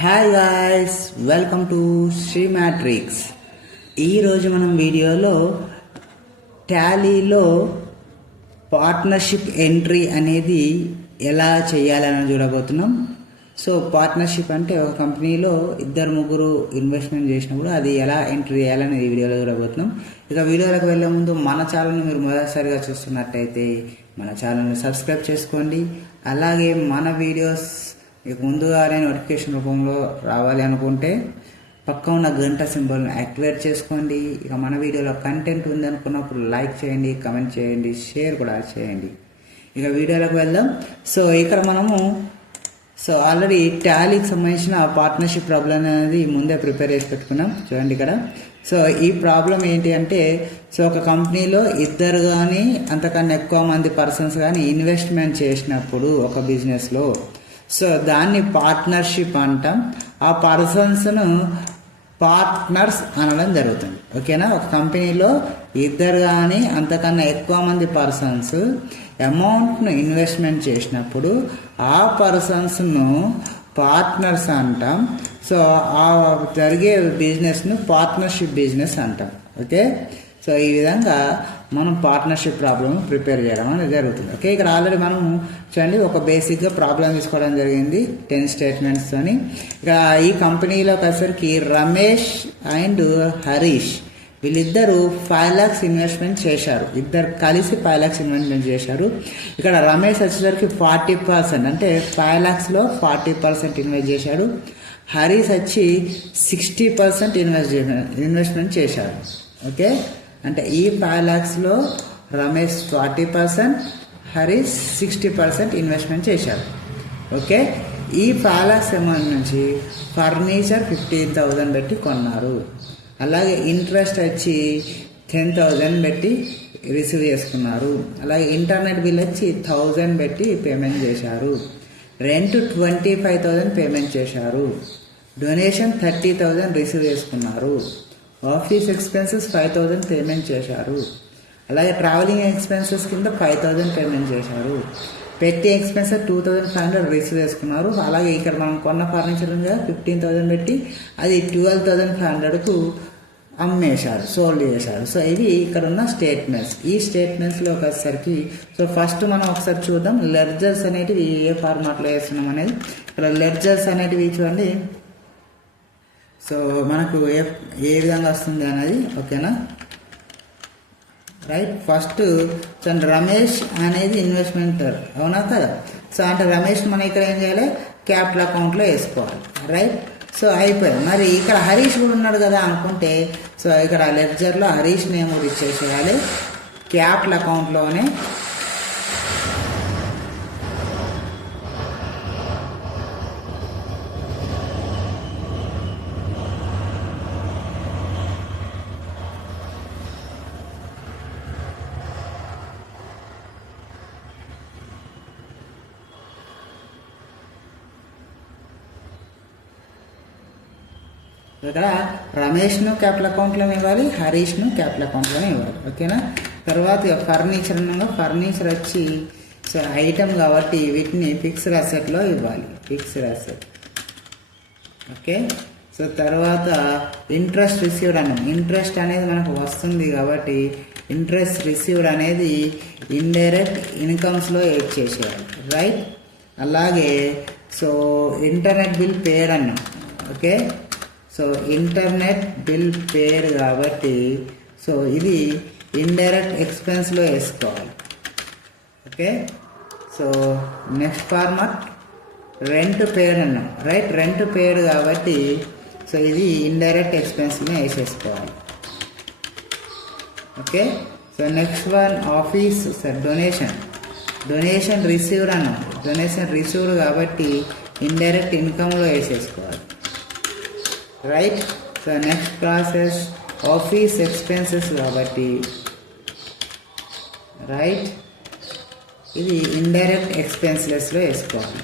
Hi guys, welcome to Sri Matrix. ఈరోజు మనం వీడియోలో టాలీలో పార్ట్నర్షిప్ ఎంట్రీ అనేది ఎలా చేయాలని చూడబోతున్నాం. సో పార్ట్నర్షిప్ అంటే ఒక కంపెనీలో ఇద్దరు ముగ్గురు ఇన్వెస్ట్మెంట్ చేసినప్పుడు అది ఎలా ఎంట్రీ చేయాలని ఈ వీడియోలో చూడబోతున్నాం. ఇక వీడియోలకు వెళ్ళే ముందు మన ఛానల్ని మీరు మొదటిసారిగా చూస్తున్నట్టయితే మన ఛానల్ని సబ్స్క్రైబ్ చేసుకోండి. అలాగే మన వీడియోస్ మీకు ముందుగానే నోటిఫికేషన్ రూపంలో రావాలి అనుకుంటే పక్క ఉన్న గంట సింబల్ని యాక్టివేట్ చేసుకోండి. ఇక మన వీడియోలో కంటెంట్ ఉందనుకున్నప్పుడు లైక్ చేయండి, కమెంట్ చేయండి, షేర్ కూడా చేయండి. ఇక వీడియోలోకి వెళ్దాం. సో ఇక్కడ మనము ఆల్రెడీ టాలీకి సంబంధించిన పార్ట్నర్షిప్ ప్రాబ్లం అనేది ముందే ప్రిపేర్ చేసి పెట్టుకున్నాం. చూడండి ఇక్కడ. ఈ ప్రాబ్లం ఏంటి అంటే ఒక కంపెనీలో ఇద్దరు కానీ అంతకన్నా ఎక్కువ మంది పర్సన్స్ కానీ ఇన్వెస్ట్మెంట్ చేసినప్పుడు ఒక బిజినెస్లో దాన్ని పార్ట్నర్షిప్ అంటాం. ఆ పర్సన్స్ను పార్ట్నర్స్ అనడం జరుగుతుంది. ఓకేనా. ఒక కంపెనీలో ఇద్దరు కానీ అంతకన్నా ఎక్కువ మంది పర్సన్స్ అమౌంట్ను ఇన్వెస్ట్మెంట్ చేసినప్పుడు ఆ పర్సన్స్ను పార్ట్నర్స్ అంటాం. ఆ జరిగే బిజినెస్ను పార్ట్నర్షిప్ బిజినెస్ అంటాం. ఓకే. ఈ విధంగా మనం పార్ట్నర్షిప్ ప్రాబ్లమ్ ప్రిపేర్ చేయడం అనేది జరుగుతుంది. ఓకే. ఇక్కడ ఆల్రెడీ మనం చూడండి ఒక బేసిక్గా ప్రాబ్లం తీసుకోవడం జరిగింది 10 స్టేట్మెంట్స్తోని. ఇక్కడ ఈ కంపెనీలోకి వచ్చేసరికి రమేష్ అండ్ హరీష్ వీళ్ళిద్దరూ 5 lakhs ఇన్వెస్ట్మెంట్ చేశారు. ఇద్దరు కలిసి 5 lakhs ఇన్వెస్ట్మెంట్ చేశారు. ఇక్కడ రమేష్ వచ్చేసరికి 40% అంటే 5 lakhsలో 40% ఇన్వెస్ట్ చేశాడు. హరీష్ వచ్చి 60% ఇన్వెస్ట్మెంట్ చేశారు. ఓకే. అంటే ఈ 5 lakhsలో రమేష్ 40%, హరీష్ 60% ఇన్వెస్ట్మెంట్ చేశారు. ఓకే. ఈ 5 lakhs అమౌంట్ నుంచి ఫర్నిచర్ 15,000 పెట్టి కొన్నారు. అలాగే ఇంట్రెస్ట్ వచ్చి 10,000 పెట్టి రిసీవ్ చేసుకున్నారు. అలాగే ఇంటర్నెట్ బిల్ వచ్చి 1,000 పెట్టి పేమెంట్ చేశారు. రెంట్ 25,000 పేమెంట్ చేశారు. డొనేషన్ 30,000 రిసీవ్ చేసుకున్నారు. ఆఫీస్ ఎక్స్పెన్సెస్ 5,000 పేమెంట్ చేశారు. అలాగే ట్రావెలింగ్ ఎక్స్పెన్సెస్ కింద 5,000 పేమెంట్ చేశారు. పెట్టి ఎక్స్పెన్సెస్ 2,500 రిసీవ్ చేసుకున్నారు. అలాగే ఇక్కడ మనం కొన్న ఫర్నిచర్ 15,000 పెట్టి అది 12,500కు అమ్మేశారు, సోల్డ్ చేశారు. ఇవి ఇక్కడ ఉన్న స్టేట్మెంట్స్. ఈ స్టేట్మెంట్స్లో వచ్చేసరికి ఫస్ట్ మనం ఒకసారి చూద్దాం లెడ్జర్స్ అనేటివి ఏ ఫార్మాట్లో వేస్తున్నాం అనేది. ఇక్కడ లెడ్జర్స్ అనేటివి చూడండి. మనకు ఏ విధంగా వస్తుంది అనేది. ఓకేనా. రైట్. ఫస్ట్ రమేష్ అనేది ఇన్వెస్ట్మెంటర్, అవునా కదా. అంటే రమేష్ మనం ఇక్కడ ఏం చేయాలి, క్యాపిటల్ అకౌంట్లో వేసుకోవాలి. రైట్. అయిపోయింది. మరి ఇక్కడ హరీష్ కూడా ఉన్నాడు కదా అనుకుంటే ఇక్కడ లెడ్జర్లో హరీష్ నేమ్ కూడా ఇచ్చేసేయాలి. క్యాపిటల్ అకౌంట్లోనే ఇక్కడ రమేష్ను క్యాపిటల్ అకౌంట్లోనే ఇవ్వాలి, హరీష్ను క్యాపిటల్ అకౌంట్లోనే ఇవ్వాలి. ఓకేనా. తర్వాత ఫర్నిచర్ ఉన్నాగా ఫర్నిచర్ వచ్చి ఐటమ్ కాబట్టి వీటిని ఫిక్స్డ్ అసెట్లో ఇవ్వాలి, ఫిక్స్డ్ అసెట్. ఓకే. తర్వాత ఇంట్రెస్ట్ రిసీవ్డ్ అన్నాం. ఇంట్రెస్ట్ అనేది మనకు వస్తుంది కాబట్టి ఇంట్రెస్ట్ రిసీవ్డ్ అనేది ఇండైరెక్ట్ ఇన్కమ్స్లో యాడ్ చేసేయాలి. రైట్. అలాగే ఇంటర్నెట్ బిల్ పేడ్ అన్నాం. ఓకే. ఇంటర్నెట్ బిల్ పేడ్ కాబట్టి ఇది ఇండైరెక్ట్ ఎక్స్పెన్స్లో వేసుకోవాలి. ఓకే. నెక్స్ట్ ఫార్మాట్ రెంట్ పేడ్ అన్నాం. రైట్. రెంట్ పేడ్ కాబట్టి ఇది ఇండైరెక్ట్ ఎక్స్పెన్స్ని వేసేసుకోవాలి. Okay. Next one office donation received అన్నాం. డొనేషన్ రిసీవ్డ్ కాబట్టి ఇండైరెక్ట్ ఇన్కమ్లో వేసేసుకోవాలి. Right. Next process office expenses కాబట్టి రైట్ ఇది ఇండైరెక్ట్ ఎక్స్పెన్సెస్లో వేసుకోవాలి.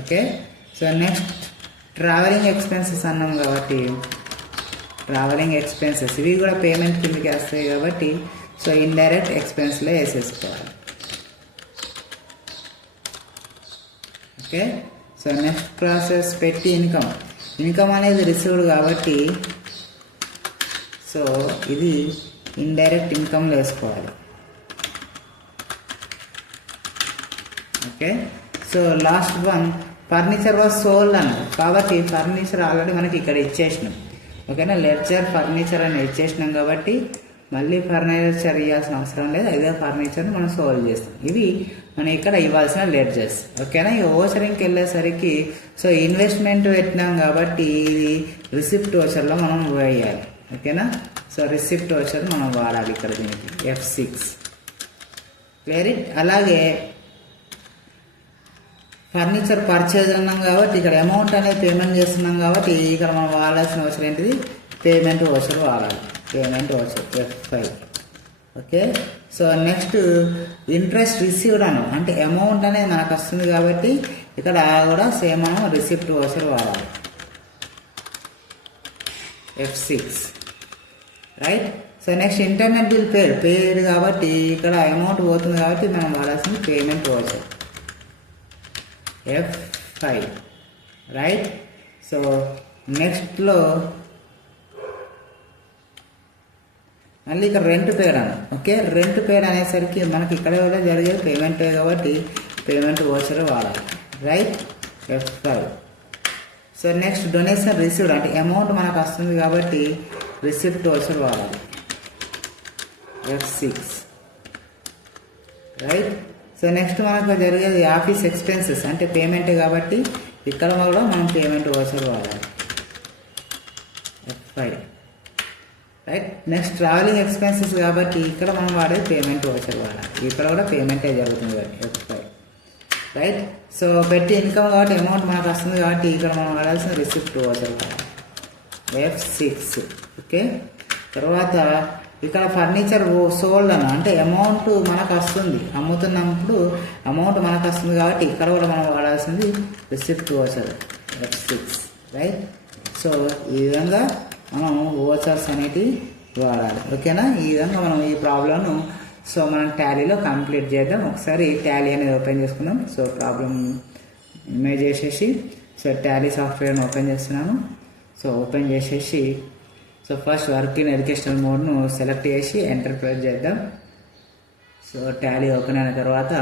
ఓకే. నెక్స్ట్ ట్రావెలింగ్ ఎక్స్పెన్సెస్ అన్నాం కాబట్టి ట్రావెలింగ్ ఎక్స్పెన్సెస్ ఇవి కూడా పేమెంట్ కిందకి వస్తాయి కాబట్టి ఇండైరెక్ట్ ఎక్స్పెన్స్లో వేసేసుకోవాలి. ఓకే. సో నెక్స్ట్ ప్రాసెస్ పెట్టి ఇన్కమ్ అనేది రిసీవ్డ్ కాబట్టి సో ఇది ఇండైరెక్ట్ ఇన్కమ్లో వేసుకోవాలి. Okay. So last one furniture was sold అన్నారు కాబట్టి ఫర్నిచర్ ఆల్రెడీ మనకి ఇక్కడ ఇచ్చేసినాం. ఓకేనా, లెడ్జర్ ఫర్నిచర్ అని ఇచ్చేసినాం కాబట్టి మళ్ళీ ఫర్నిచర్ ఇవ్వాల్సిన అవసరం లేదు. అదే ఫర్నిచర్ని మనం సోల్డ్ చేస్తాం. ఇవి మనం ఇక్కడ ఇవ్వాల్సిన లెడ్జర్స్. ఓకేనా. ఈ ఓచరింగ్కి వెళ్ళేసరికి సో ఇన్వెస్ట్మెంట్ పెట్టినాం కాబట్టి ఇది రిసిప్ట్ ఓచర్లో మనం వేయాలి. ఓకేనా. సో రిసిప్ట్ ఓచర్ మనం వాడాలి ఇక్కడ దీనికి F6 క్లియర్ ఇట్. అలాగే ఫర్నిచర్ పర్చేజ్ అన్నాం కాబట్టి ఇక్కడ అమౌంట్ అనేది పేమెంట్ చేస్తున్నాం కాబట్టి ఇక్కడ మనం వాడాల్సిన అవసరం ఏంటిది, పేమెంట్ ఓచర్ వాడాలి. Payment voucher F5. Okay. So next interest received అన్నాం అంటే అమౌంట్ అనేది మనకు వస్తుంది కాబట్టి ఇక్కడ కూడా సేమ్ మనం రిసిప్ట్ ఓచర్ వాడాలి F6 right. So next internet bill paid కాబట్టి ఇక్కడ అమౌంట్ పోతుంది కాబట్టి మనం వాడాల్సింది payment voucher F5 right. So నెక్స్ట్లో మళ్ళీ ఇక్కడ రెంట్ పేడ్ అన్న. ఓకే, రెంట్ పేడ్ అనేసరికి మనకి ఇక్కడ కూడా జరిగేది పేమెంట్ కాబట్టి పేమెంట్ ఓచర్ వాడాలి right F5. So next donation received అంటే అమౌంట్ మనకు వస్తుంది కాబట్టి రిసిప్ట్ ఓచర్ వాడాలి F6 రైట్. సో నెక్స్ట్ మనకు జరిగేది ఆఫీస్ ఎక్స్పెన్సెస్ అంటే పేమెంట్ కాబట్టి ఇక్కడ కూడా మనం పేమెంట్ ఓచర్ వాడాలి F5 right. Next travelling expenses కాబట్టి ఇక్కడ మనం వాడేది పేమెంట్ ఓచర్ వాడాలి. ఇక్కడ కూడా పేమెంటే జరుగుతుంది F5 రైట్. సో పెట్టి ఇన్కమ్ కాబట్టి అమౌంట్ మనకు వస్తుంది కాబట్టి ఇక్కడ మనం వాడాల్సిన రిసిప్ట్ ఓచర్ వాడాలి F6. ఓకే. తర్వాత ఇక్కడ ఫర్నిచర్ సోల్డ్ అన్న అంటే అమౌంట్ మనకు వస్తుంది, అమ్ముతున్నప్పుడు అమౌంట్ మనకు వస్తుంది కాబట్టి ఇక్కడ కూడా మనం వాడాల్సింది receipt voucher F6 right. So ఈ విధంగా మనం ఓచర్స్ అనేటివి వాడాలి. ఓకేనా. ఈ విధంగా మనం ఈ ప్రాబ్లంను సో మనం టాలీలో కంప్లీట్ చేద్దాం. ఒకసారి టాలీ అనేది ఓపెన్ చేసుకుందాం. సో ప్రాబ్లం ఇమేజ్ చేసేసి సో టాలీ సాఫ్ట్వేర్ని ఓపెన్ చేస్తున్నాను. సో ఓపెన్ చేసేసి so first work in educational మోడ్ను సెలెక్ట్ చేసి ఎంటర్ ప్రెస్ చేద్దాం. సో టాలీ ఓపెన్ అయిన తర్వాత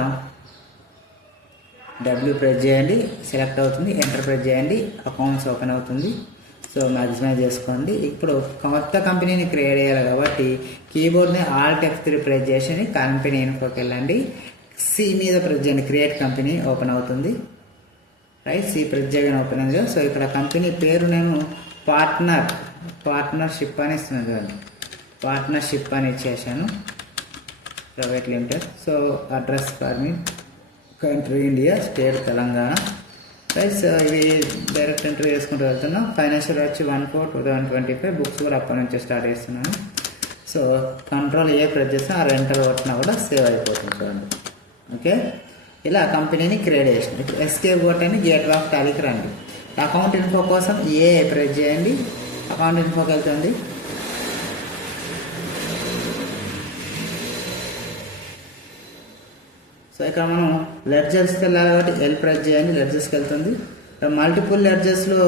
W ప్రెస్ చేయండి, సెలెక్ట్ అవుతుంది. ఎంటర్ ప్రెస్ చేయండి, అకౌంట్స్ ఓపెన్ అవుతుంది. సో మ్యాక్సిమైజ్ చేసుకోండి. ఇప్పుడు కొత్త కంపెనీని క్రియేట్ చేయాలి కాబట్టి కీబోర్డ్ని Alt F3 ప్రెస్ చేసి కంపెనీ ఇన్ఫోకి వెళ్ళండి. C మీద ప్రెస్ చేయండి, క్రియేట్ కంపెనీ ఓపెన్ అవుతుంది రైట్. C ప్రెస్ చేయగానే ఓపెన్ అయింది కదా. సో ఇక్కడ కంపెనీ పేరు నేను పార్ట్నర్షిప్ అని ఇస్తున్నాను చూడండి, పార్ట్నర్షిప్ అని ఇచ్చేసాను private limited. So address for me country India, state Telangana right. So ఇవి డైరెక్ట్ ఎంట్రీ చేసుకుంటూ వెళ్తున్నాం. ఫైనాన్షియల్ వచ్చి 1/4/2025, బుక్స్ కూడా అప్పటి నుంచి స్టార్ట్ చేస్తున్నాను. సో Ctrl+A ప్రెస్ చేస్తే ఆ రెంటల్ కొట్టినా కూడా సేవ్ అయిపోతుంది చూడండి. ఓకే, ఇలా కంపెనీని క్రియేట్ చేసింది. ఇప్పుడు ఎస్కేప్ కొట్టండి, గేట్ ఆఫ్ టాలీకి రండి. అకౌంట్ ఇన్ఫో కోసం ఏ ప్రెస్ చేయండి, అకౌంట్ ఇన్ఫోకి వెళ్తుంది. సో ఇక్కడ మనం లెడ్జర్స్కి వెళ్ళాలి కాబట్టి L ప్రెస్ చేయండి, లెడ్జర్స్కి వెళ్తుంది. మల్టిపుల్ లెడ్జర్స్లో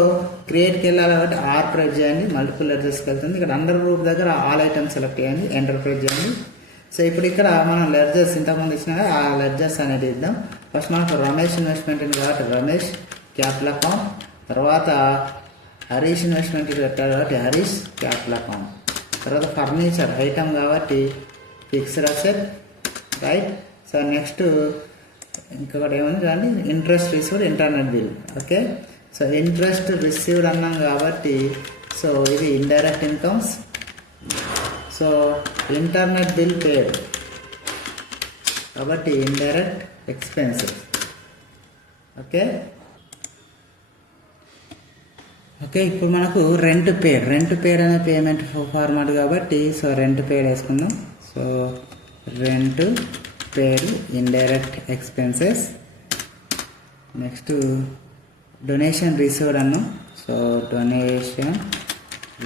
క్రియేట్కి వెళ్ళాలి కాబట్టి R ప్రెస్ చేయండి, మల్టిపుల్ లెడ్జర్స్కి వెళ్తుంది. ఇక్కడ అండర్ గ్రూప్ దగ్గర ఆల్ ఐటమ్స్ సెలెక్ట్ చేయండి, ఎంటర్ ప్రెస్ చేయండి. సో ఇప్పుడు ఇక్కడ మనం లెడ్జర్స్ ఇంతకుముందు ఇచ్చినా ఆ లెడ్జర్స్ అనేది ఇద్దాం. ఫస్ట్ మనకు రమేష్ ఇన్వెస్ట్మెంట్ ఉంది కాబట్టి రమేష్ క్యాపిటల్ అకౌంట్, తర్వాత హరీష్ ఇన్వెస్ట్మెంట్ పెట్టారు కాబట్టి హరీష్ క్యాపిటల్ అకౌంట్, తర్వాత ఫర్నిచర్ ఐటమ్ కాబట్టి fixed asset right. So next ఇంకొకటి ఏముంది చూడండి, interest received internet bill. Okay, so interest received అన్నాం కాబట్టి సో ఇది indirect incomes. So internet bill paid కాబట్టి ఇండైరెక్ట్ ఎక్స్పెన్సెస్. ఓకే ఓకే ఇప్పుడు మనకు రెంట్ పేడ్ అనే పేమెంట్ ఫార్మాట్ కాబట్టి సో రెంట్ పేడ్ వేసుకుందాం. So rent paid indirect expenses. Next donation received అన్నాం. So donation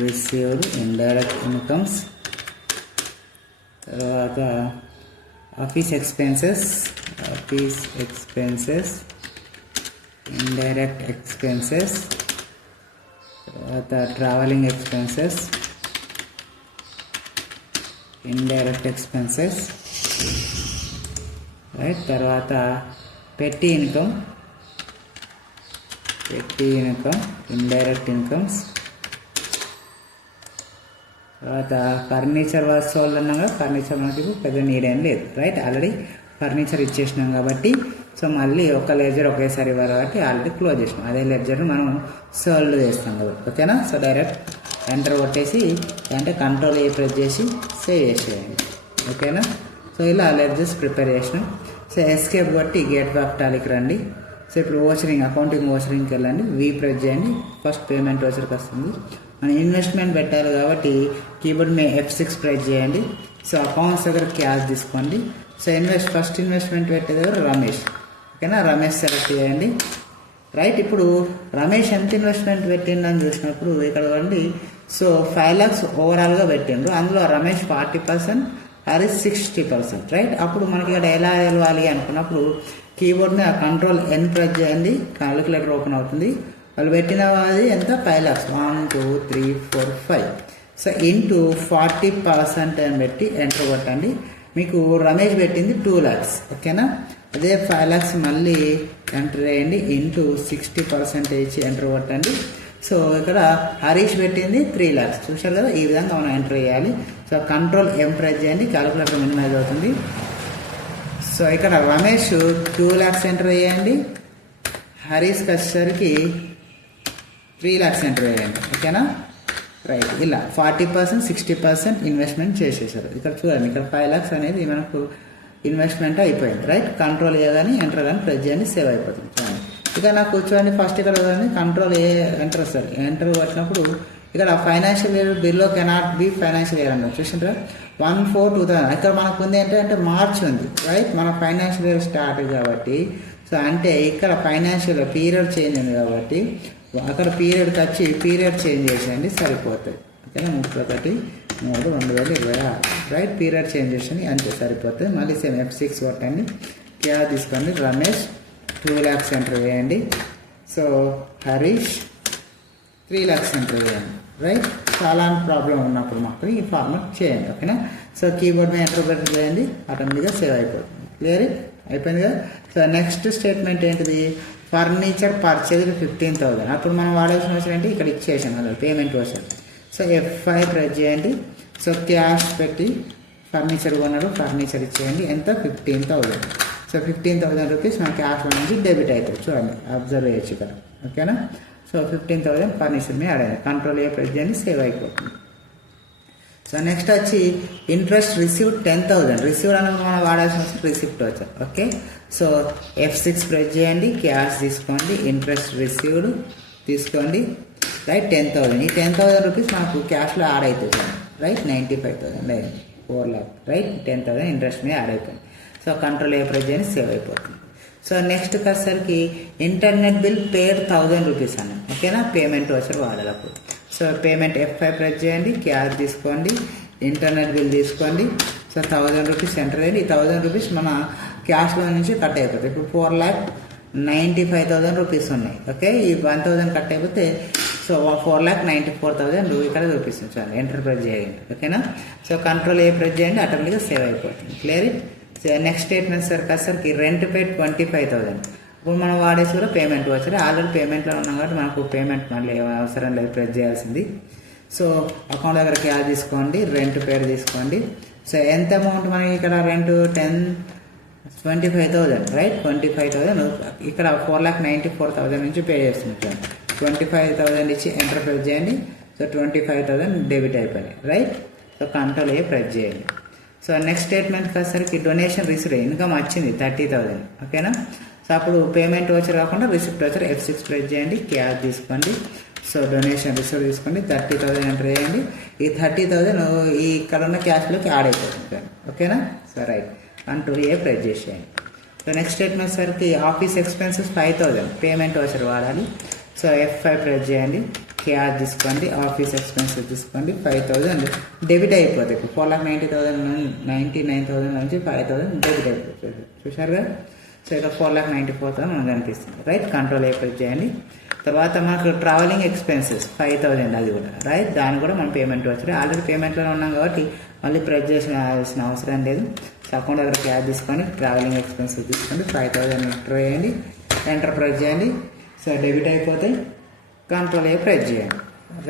received indirect incomes. తర్వాత office expenses indirect expenses, తర్వాత travelling expenses, indirect expenses, right. తర్వాత petty income, indirect incomes. తర్వాత furniture వస్తువులు అన్నాగా furniture మనకి పెద్ద నీడ్ ఏం లేదు, రైట్. ఆల్రెడీ ఫర్నిచర్ ఇచ్చేసినాం కాబట్టి సో మళ్ళీ ఒక లెడ్జర్ ఒకేసారి ఇవ్వాలి కాబట్టి ఆల్రెడీ క్లోజ్ చేసినాం. అదే లెడ్జర్ని మనం సోల్డ్ చేస్తాం కాబట్టి, ఓకేనా. సో డైరెక్ట్ ఎంటర్ కొట్టేసి అంటే కంట్రోల్ ప్రెస్ చేసి సేవ్ చేసేయండి, ఓకేనా. సో ఇలా లెడ్జర్స్ ప్రిపేర్ చేసినాం. సో ఎస్కేప్ కొట్టి గేట్ ఆఫ్ టాలీకి రండి. సో ఇప్పుడు ఓచరింగ్, అకౌంటింగ్ ఓచరింగ్కి వెళ్ళండి, వి ప్రెస్ చేయండి. ఫస్ట్ పేమెంట్ ఓచర్కి వస్తుంది. మనం ఇన్వెస్ట్మెంట్ పెట్టాలి కాబట్టి కీబోర్డ్ మీద F6 ప్రెస్ చేయండి. సో అకౌంట్స్ దగ్గర క్యాష్ తీసుకోండి. సో ఫస్ట్ ఇన్వెస్ట్మెంట్ పెట్టే దగ్గర రమేష్, ఓకేనా. రమేష్ సెలెక్ట్ చేయండి, రైట్. ఇప్పుడు రమేష్ ఎంత ఇన్వెస్ట్మెంట్ పెట్టిండని చూసినప్పుడు ఇక్కడ రండి. సో 5 lakhs ఓవరాల్గా పెట్టిండ్రు. అందులో రమేష్ 40%, హరీష్ 60%, రైట్. అప్పుడు మనకి ఇక్కడ ఎలా వెళ్ళాలి అనుకున్నప్పుడు కీబోర్డ్ మీద కంట్రోల్ N ప్రెస్ చేయండి, క్యాలిక్యులేటర్ ఓపెన్ అవుతుంది. వాళ్ళు పెట్టిన అది ఎంత 5 lakhs, 1 2 3 4 5. సో ఇంటూ 40% అని పెట్టి ఎంటర్ కొట్టండి. మీకు రమేష్ పెట్టింది 2 lakhs, ఓకేనా. అదే 5 lakhs మళ్ళీ ఎంటర్ చేయండి, ఇంటూ 60% ఎంటర్ కొట్టండి. సో ఇక్కడ హరీష్ పెట్టింది 3 lakhs, చూసారు కదా. ఈ విధంగా మనం ఎంటర్ చేయాలి. సో కంట్రోల్ M ప్రెస్ చేయండి, క్యాలిక్యులేటర్ మినిమైజ్ అవుతుంది. సో ఇక్కడ రమేష్ 2 lakhs ఎంటర్ చేయండి, హరీష్కి వచ్చేసరికి 3 lakhs ఎంటర్ చేయండి, ఓకేనా, రైట్. ఇలా 40% 60% ఇన్వెస్ట్మెంట్ చేసేసారు. ఇక్కడ చూడండి, ఇక్కడ 5 lakhs అనేది మనకు ఇన్వెస్ట్మెంట్ అయిపోయింది, రైట్. కంట్రోల్ ఏ కానీ ఎంటర్ కానీ ప్రెస్ చేయండి, సేవ్ అయిపోతుంది. చూడండి ఇక నాకు చూడండి, ఫస్ట్ ఇక్కడ చూడండి కంట్రోల్ ఏ ఎంటర్ వస్తుంది. ఎంటర్ వచ్చినప్పుడు ఇక్కడ financial year below cannot be financial year అన్నారు, చూసింటారా. 1/4/2000 ఇక్కడ మనకు ఉంది అంటే మార్చ్ ఉంది, రైట్. మన ఫైనాన్షియల్ ఇయర్ స్టార్ట్ కాబట్టి సో అంటే ఇక్కడ ఫైనాన్షియల్ పీరియడ్ చేంజ్ ఉంది కాబట్టి అక్కడ పీరియడ్కి వచ్చి పీరియడ్ చేంజ్ చేసేయండి, సరిపోతుంది, ఓకేనా. 31/3/2026, రైట్. పీరియడ్ చేంజ్ చేసేయండి, అంతే సరిపోతుంది. మళ్ళీ సేమ్ F6 కొట్టండి, క్యా తీసుకోండి, రమేష్ 2 lakhs ఎంటర్ చేయండి. సో హరీష్ 3 lakhs ఎంటర్ చేయండి, రైట్. చాలా ప్రాబ్లం ఉన్నప్పుడు మాత్రం ఈ ఫార్మాట్ చేయండి, ఓకేనా. సో కీబోర్డ్ మీద ఎంటర్ పెట్టి చేయండి, ఆటోమేటిక్గా సేవ్ అయిపోతుంది. క్లియర్ అయిపోయింది కదా. సో నెక్స్ట్ స్టేట్మెంట్ ఏంటిది, ఫర్నిచర్ పర్చేజ్ 15,000. అప్పుడు మనం వాడాల్సిన అవసరం ఏంటి, ఇక్కడ ఇచ్చేసాం కదా పేమెంట్ కోసం. సో F5 ప్రెస్ చేయండి. సో క్యాష్ పెట్టి ఫర్నిచర్ కొన్నాడు, ఫర్నిచర్ ఇచ్చేయండి, ఎంత 15,000. సో 15,000 రూపీస్ మన క్యాష్ నుంచి డెబిట్ అవుతుంది, చూడండి అబ్జర్వ్ చేయొచ్చు ఇక్కడ, ఓకేనా. సో 15,000 ఫర్నిచర్ మీద యాడ్ అయ్యింది. కంట్రోల్ ఏ ప్రెస్ చేయండి, సేవ్ అయిపోతుంది. సో నెక్స్ట్ వచ్చి ఇంట్రెస్ట్ రిసీవ్డ్ 10,000. రిసీవ్డ్ అనేది మనం వాడాల్సిన రిసిప్ట్ వచ్చారు, ఓకే. సో F6 ప్రెస్ చేయండి, క్యాష్ తీసుకోండి, ఇంట్రెస్ట్ రిసీవ్డ్ తీసుకోండి, రైట్. 10,000. ఈ 10,000 రూపీస్ మనకు క్యాష్లో యాడ్ అవుతుంది, రైట్. 95,000 అయింది, 4 lakhs, రైట్. 10,000 ఇంట్రెస్ట్ మీద యాడ్ అయిపోయింది. సో కంట్రోల్ ఏ ప్రెస్ చేయండి, సేవ్ అయిపోతుంది. సో నెక్స్ట్ వచ్చేసరికి ఇంటర్నెట్ బిల్ పేడ్ 1000 రూపీస్ అన్న, ఓకేనా. పేమెంట్ వచ్చారు వాడాలి అప్పుడు. సో పేమెంట్ F5 ప్రెస్ చేయండి, క్యాష్ తీసుకోండి, ఇంటర్నెట్ బిల్ తీసుకోండి. సో 1000 రూపీస్ ఎంటర్ అయ్యింది. ఈ 1000 రూపీస్ మన క్యాష్లో నుంచి కట్ అయిపోతాయి. ఇప్పుడు 4,95,000 రూపీస్ ఉన్నాయి, ఓకే. ఈ 1,000 కట్ అయిపోతే సో 4,94,000 ఇక్కడ చూపిస్తుంది, చూడండి ఎంటర్ ప్రెస్ చేయండి, ఓకేనా. సో కంట్రోల్ ఏ ప్రెస్ చేయండి, ఆటోమేటిక్గా సేవ్ అయిపోతుంది. క్లియర్. సో నెక్స్ట్ స్టేట్మెంట్ సరికి రెంట్ పేడ్ 25,000. ఇప్పుడు మనం వాడేసి కూడా పేమెంట్ వచ్చారు, ఆల్రెడీ పేమెంట్లో ఉన్నాం కాబట్టి మనకు పేమెంట్ మళ్ళీ అవసరం లేదు ప్రెస్ చేయాల్సింది. సో అకౌంట్ దగ్గర క్యాష్ తీసుకోండి, రెంట్ పేడ్ తీసుకోండి. సో ఎంత అమౌంట్ మనకి ఇక్కడ రెంట్ 25,000, రైట్. 25,000 ఇక్కడ 4,94,000 నుంచి పే చేస్తున్నాం. 25,000 ఇచ్చి ఎంటర్ ప్రెస్ చేయండి. సో 25,000 డెబిట్ అయిపోయింది, right. So control A press చేయండి. సో నెక్స్ట్ స్టేట్మెంట్కి వచ్చేసరికి డొనేషన్ రిసీవ్డ్ ఇన్కమ్ వచ్చింది 30,000, ఓకేనా. సో అప్పుడు పేమెంట్ వచ్చర్ కాకుండా రిసిప్ట్ వచ్చర్ F6 ప్రెస్ చేయండి, క్యాష్ తీసుకోండి. సో డొనేషన్ రిసీవ్ తీసుకోండి, 30,000 ఎంటర్ చేయండి. ఈ 30,000 ఈ ఇక్కడ ఉన్న క్యాష్లోకి యాడ్ అయిపోతుంది, ఓకేనా. So right, control A press చేసేయండి. సో నెక్స్ట్ స్టేట్మెంట్ సరికి ఆఫీస్ ఎక్స్పెన్సెస్ 5,000 పేమెంట్ వచ్చర్ వాడాలి. సో F5 ప్రెస్ చేయండి, క్యాష్ తీసుకోండి, ఆఫీస్ ఎక్స్పెన్సెస్ తీసుకోండి, 5,000 డెబిట్ అయిపోతుంది. ఇప్పుడు 4,90,000 99,000 నుంచి 5,000 డెబిట్ అయిపోతుంది, చూసారుగా. సో ఇక్కడ 4,94,000 మనకు కనిపిస్తుంది. రైట్, కంట్రోల్ ఏ ప్రెస్ చేయండి. తర్వాత మనకు ట్రావెలింగ్ ఎక్స్పెన్సెస్ 5,000 అది కూడా. రైట్, దాన్ని కూడా మనం పేమెంట్ వచ్చాయి. ఆల్రెడీ పేమెంట్లోనే ఉన్నాం కాబట్టి మళ్ళీ ప్రెస్ చేసిన అవసరం లేదు. సో అకౌంట్ దగ్గర క్యాష్ తీసుకొని ట్రావెలింగ్ ఎక్స్పెన్సెస్ తీసుకోండి. 5,000 ఎంటర్ చేయండి, ఎంటర్ ప్రెస్ చేయండి. సో డెబిట్ అయిపోతాయి, కంట్రోల్ ఏ ప్రెస్ చేయండి.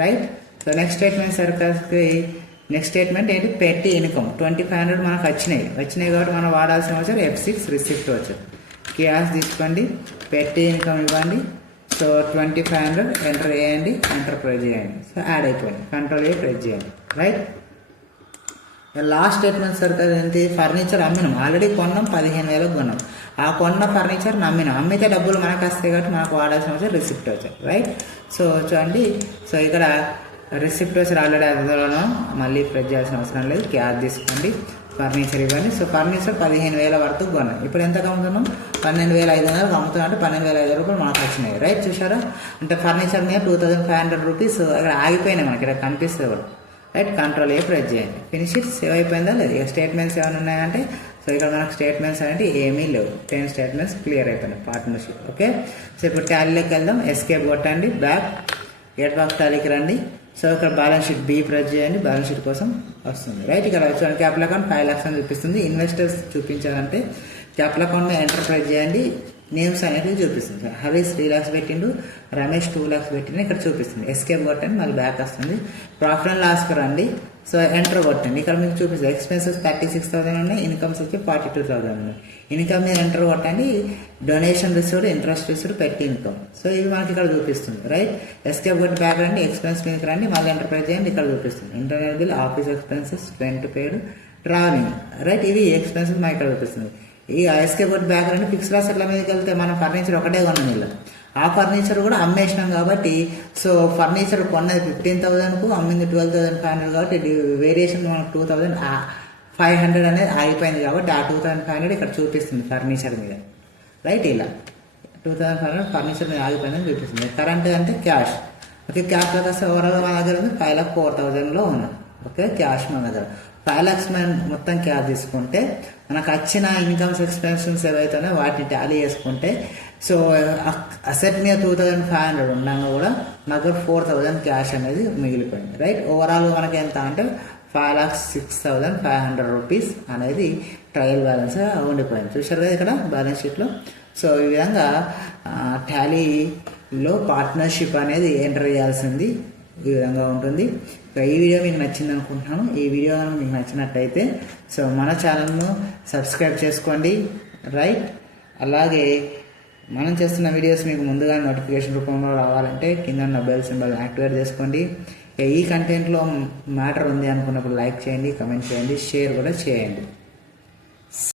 రైట్, సో నెక్స్ట్ స్టేట్మెంట్ సర్కార్కి నెక్స్ట్ స్టేట్మెంట్ ఏంటి, పెట్టి ఇన్కమ్ 2,500 మనకు వచ్చినాయి కాబట్టి మనం వాడాల్సిన వచ్చారు F6 రిసిప్ట్ వచ్చారు. క్యాష్ తీసుకోండి, పెట్టి ఇన్కమ్ ఇవ్వండి. సో 2,500 ఎంటర్ చేయండి, ఎంటర్ ప్రెస్ చేయండి. సో యాడ్ అయిపోయింది, కంట్రోల్ ఏ ప్రెస్ చేయండి. రైట్, లాస్ట్ స్టేట్మెంట్ సర్కార్ ఏంటి, ఫర్నిచర్ అమ్మినాం, ఆల్రెడీ కొన్నాం, 15,000 కొన్నాం. ఆ కొన్న ఫర్నిచర్ అమ్మినాం, అమ్మితే డబ్బులు మనకు వస్తాయి కాబట్టి మనకు వాడాల్సిన వచ్చారు రిసిప్ట్ వచ్చారు. రైట్, సో చూడండి, సో ఇక్కడ రిసిప్ట్ వచ్చారు ఆల్రెడీ అందులోనూ మళ్ళీ ప్రెస్ చేయాల్సిన అవసరం లేదు. క్యాష్ తీసుకోండి, ఫర్నిచర్ ఇవ్వండి. సో ఫర్నిచర్ 15,000 వరకు కొన్నాం. ఇప్పుడు ఎంత అమ్ముతున్నాం, 12,500 అమ్ముతున్నాం. అంటే 12,500 రూపాయలు మనకు వచ్చినాయి. రైట్, చూసారా, అంటే ఫర్నిచర్ మీద 2,500 రూపీస్ అక్కడ ఆగిపోయినాయి మనకి, ఇక్కడ కనిపిస్తుంది కూడా. రైట్, కంట్రోల్ ఏ ప్రెస్ చేయండి. ఫినిష్ ఇట్, సేవ్ అయిపోయిందా లేదు. ఇక స్టేట్మెంట్స్ ఏమైనా ఉన్నాయంటే, సో ఇక్కడ మనకు స్టేట్మెంట్స్ అంటే ఏమీ లేవు. 10 స్టేట్మెంట్స్ క్లియర్ అయిపోయినాయి పార్ట్నర్షిప్. ఓకే, సో ఇప్పుడు టాలీలోకి వెళ్దాం. ఎస్కేప్ కొట్టండి, బ్యాక్ గెట్ బాక్ టాలీకి రండి. సో ఇక్కడ బ్యాలెన్స్ షీట్ బి ప్రెస్ చేయండి, బ్యాలెన్స్ షీట్ కోసం వస్తుంది. రైట్, ఇక్కడ చూడండి క్యాపిటల్ అకౌంట్ 5 lakhs అని చూపిస్తుంది. ఇన్వెస్టర్స్ చూపించాలంటే క్యాపిటల్ అకౌంట్ మీద ఎంటర్ ప్రెస్ చేయండి, నేమ్స్ అనేవి చూపిస్తుంది. హరీష్ 3 lakhs పెట్టిండు, రమేష్ 2 lakhs పెట్టిండు, ఇక్కడ చూపిస్తుంది. ఎస్కేప్ కొట్టండి, మళ్ళీ బ్యాక్ వస్తుంది. ప్రాఫిట్ అండ్ లాస్కి రండి. సో ఎంటర్ కొట్టండి, ఇక్కడ మీకు చూపిస్తుంది. ఎక్స్పెన్సెస్ 36,000 ఉన్నాయి, ఇన్కమ్స్ వచ్చి 42,000 ఉన్నాయి. ఇన్కమ్ మీద ఎంటర్ కొట్టండి, donation received, interest received, petty income. So ఇవి మనకి ఇక్కడ చూపిస్తుంది. రైట్, ఎస్కేప్ కొట్టి బ్యాక్ రండి, ఎక్స్పెన్స్ మీదకి రండి, మళ్ళీ ఎంటర్ ప్రెస్ చేయండి, ఇక్కడ చూపిస్తుంది. Internal bill, office expenses, rent paid, travelling. Right, ఇవి ఎక్స్పెన్సెస్ మనకి ఇక్కడ చూపిస్తుంది. ఈ ఎస్కేప్ కొట్టి బ్యాక్ రండి. ఫిక్స్డ్ అసెట్ల మీదకి వెళ్తే మనం ఫర్నిచర్ ఒకటే కొన్నాం, ఇలా ఆ ఫర్నిచర్ కూడా అమ్మేసినాం కాబట్టి, సో ఫర్నిచర్ కొన్నది 15,000కు, అమ్మింది 12,500 కాబట్టి వేరియేషన్ మనకు 2,500 అనేది ఆగిపోయింది కాబట్టి ఆ 2,500 ఇక్కడ చూపిస్తుంది ఫర్నిచర్ మీద. రైట్, ఇలా 2,500 ఫర్నిచర్ మీద ఆగిపోయిందని చూపిస్తుంది. కరెంట్ అంటే క్యాష్. ఓకే, క్యాష్లో వస్తే ఓవరాల్ మన దగ్గర ఉంది 5,04,000లో ఉన్నాం. ఓకే, క్యాష్ మన దగ్గర 5 lakhs మొత్తం క్యాష్ తీసుకుంటే మనకు వచ్చిన ఇన్కమ్స్ ఎక్స్పెన్సెస్ ఏవైతున్నాయో వాటిని టాలీ చేసుకుంటే, సో అసెట్ మీద 2,500 ఉన్నాక కూడా నాకు 4,000 క్యాష్ అనేది మిగిలిపోయింది. రైట్, ఓవరాల్ మనకి ఎంత అంటే 5,06,500 రూపీస్ అనేది ట్రయల్ బ్యాలెన్స్ ఉండిపోయింది. చూసారు కదా ఇక్కడ బ్యాలెన్స్ షీట్లో. సో ఈ విధంగా టాలీలో పార్ట్నర్షిప్ అనేది ఎంటర్ చేయాల్సింది ఈ విధంగా ఉంటుంది. సో ఈ వీడియో మీకు నచ్చింది అనుకుంటున్నాను. ఈ వీడియో మీకు నచ్చినట్టయితే సో మన ఛానల్ను సబ్స్క్రైబ్ చేసుకోండి. రైట్, అలాగే మనం చేస్తున్న వీడియోస్ మీకు ముందుగా నోటిఫికేషన్ రూపంలో రావాలంటే కింద ఉన్న బెల్ సింబల్ యాక్టివేట్ చేసుకోండి. ఈ కంటెంట్లో మ్యాటర్ ఉంది అనుకున్నప్పుడు లైక్ చేయండి, కమెంట్ చేయండి, షేర్ కూడా చేయండి.